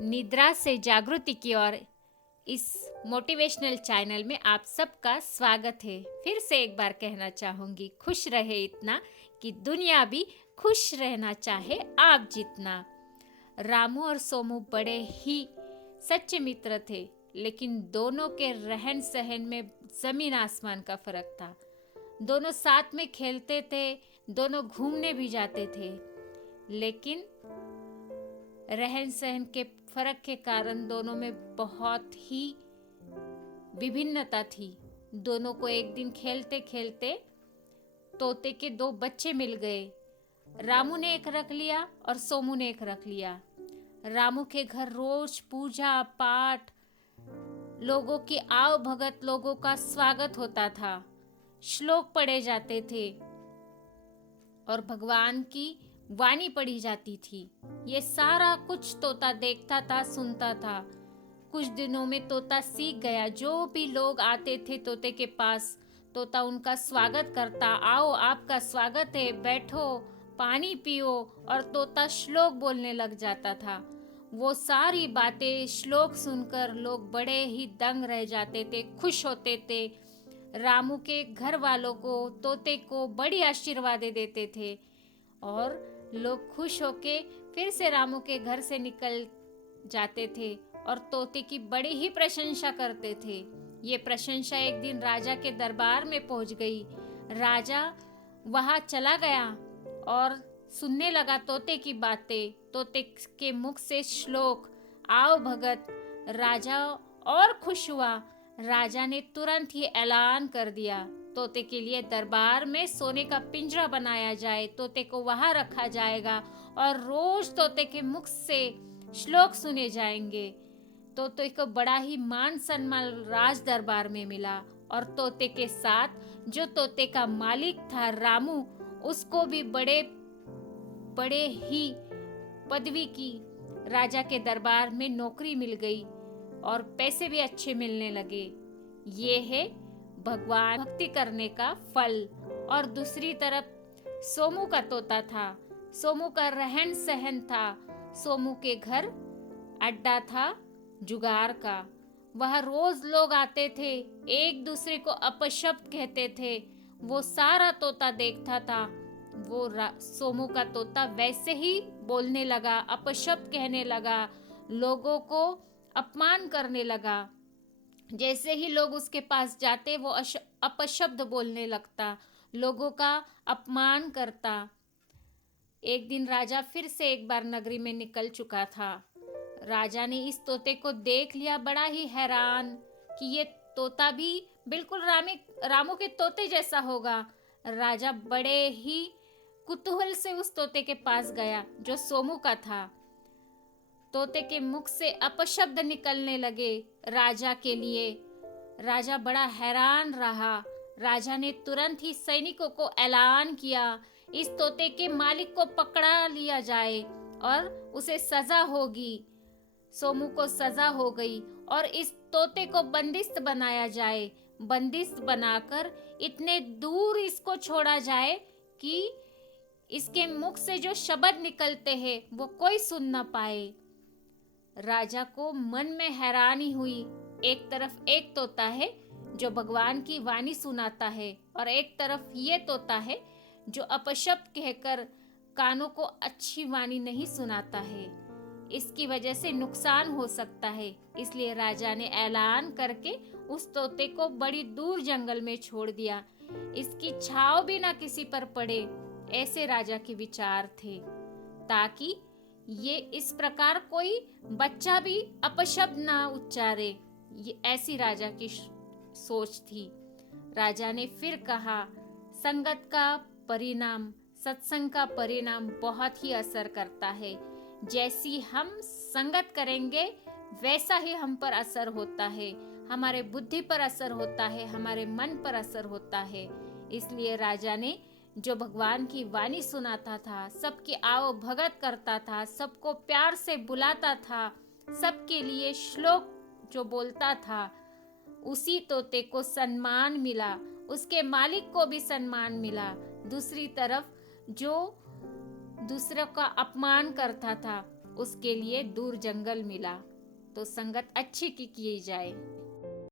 निद्रा से जागृति की ओर इस मोटिवेशनल चैनल में आप सबका स्वागत है। फिर से एक बार कहना चाहूँगी, खुश रहे इतना कि दुनिया भी खुश रहना चाहे आप जितना। रामू और सोमू बड़े ही सच्चे मित्र थे, लेकिन दोनों के रहन सहन में जमीन आसमान का फर्क था। दोनों साथ में खेलते थे, दोनों घूमने भी जाते थे, लेकिन रहन सहन के फर्क के कारण दोनों में बहुत ही विभिन्नता थी। दोनों को एक दिन खेलते खेलते तोते के दो बच्चे मिल गए। रामू ने एक रख लिया और सोमू ने एक रख लिया। रामू के घर रोज पूजा पाठ, लोगों की आव भगत, लोगों का स्वागत होता था, श्लोक पढ़े जाते थे और भगवान की वाणी पढ़ी जाती थी। ये सारा कुछ तोता देखता था, सुनता था। कुछ दिनों में तोता सीख गया। जो भी लोग आते थे तोते के पास, तोता उनका स्वागत करता। आओ, आपका स्वागत है, बैठो, पानी पियो। और तोता श्लोक बोलने लग जाता था। वो सारी बातें, श्लोक सुनकर लोग बड़े ही दंग रह जाते थे, खुश होते थे। रामू के घर वालों को, तोते को बड़ी आशीर्वादें देते थे और लोग खुश होके फिर से रामू के घर से निकल जाते थे और तोते की बड़ी ही प्रशंसा करते थे। ये प्रशंसा एक दिन राजा के दरबार में पहुंच गई। राजा वहां चला गया और सुनने लगा तोते की बातें, तोते के मुख से श्लोक, आओ भगत। राजा और खुश हुआ। राजा ने तुरंत ही ऐलान कर दिया, तोते के लिए दरबार में सोने का पिंजरा बनाया जाए, तोते को वहां रखा जाएगा और रोज तोते के मुख से श्लोक सुने जाएंगे। तोते को बड़ा ही मान सम्मान राज दरबार में मिला और तोते के साथ जो तोते का मालिक था रामू, उसको भी बड़े बड़े ही पदवी की राजा के दरबार में नौकरी मिल गई और पैसे भी अच्छे मिलने लगे। ये है भगवान भक्ति करने का फल। और दूसरी तरफ सोमू का तोता था। सोमू का रहन सहन था। सोमू के घर अड्डा था जुगार का। वह रोज लोग आते थे, एक दूसरे को अपशब्द कहते थे। वो सारा तोता देखता था। वो सोमू का तोता वैसे ही बोलने लगा, अपशब्द कहने लगा, लोगों को अपमान करने लगा। जैसे ही लोग उसके पास जाते वो अपशब्द बोलने लगता, लोगों का अपमान करता। एक दिन राजा फिर से एक बार नगरी में निकल चुका था। राजा ने इस तोते को देख लिया, बड़ा ही हैरान कि ये तोता भी बिल्कुल रामू के तोते जैसा होगा। राजा बड़े ही कुतूहल से उस तोते के पास गया जो सोमू का था। तोते के मुख से अपशब्द निकलने लगे राजा के लिए। राजा बड़ा हैरान रहा। राजा ने तुरंत ही सैनिकों को ऐलान किया, इस तोते के मालिक को पकड़ा लिया जाए और उसे सजा होगी। सोमू को सजा हो गई और इस तोते को बंदिस्त बनाया जाए। बंदिस्त बनाकर इतने दूर इसको छोड़ा जाए कि इसके मुख से जो शब्द निकलते हैं वो कोई सुन ना पाए। राजा को मन में हैरानी हुई। एक तरफ एक तोता है जो भगवान की वाणी सुनाता है और एक तरफ ये तोता है जो अपशब्द कहकर कानों को अच्छी वाणी नहीं सुनाता है। इसकी वजह से नुकसान हो सकता है। इसलिए राजा ने ऐलान करके उस तोते को बड़ी दूर जंगल में छोड़ दिया। इसकी छाव भी ना किसी पर पड़े, ऐसे राजा के विचार थे, ताकि ये इस प्रकार कोई बच्चा भी अपशब्द ना उच्चारे। ये ऐसी राजा की सोच थी। राजा ने फिर कहा, संगत का परिणाम, सत्संग का परिणाम बहुत ही असर करता है। जैसी हम संगत करेंगे वैसा ही हम पर असर होता है, हमारे बुद्धि पर असर होता है, हमारे मन पर असर होता है। इसलिए राजा ने जो भगवान की वाणी सुनाता था, सबकी आओ भगत करता था, सबको प्यार से बुलाता था, सबके लिए श्लोक जो बोलता था, उसी तोते को सम्मान मिला, उसके मालिक को भी सम्मान मिला। दूसरी तरफ जो दूसरों का अपमान करता था उसके लिए दूर जंगल मिला, तो संगत अच्छी की जाए।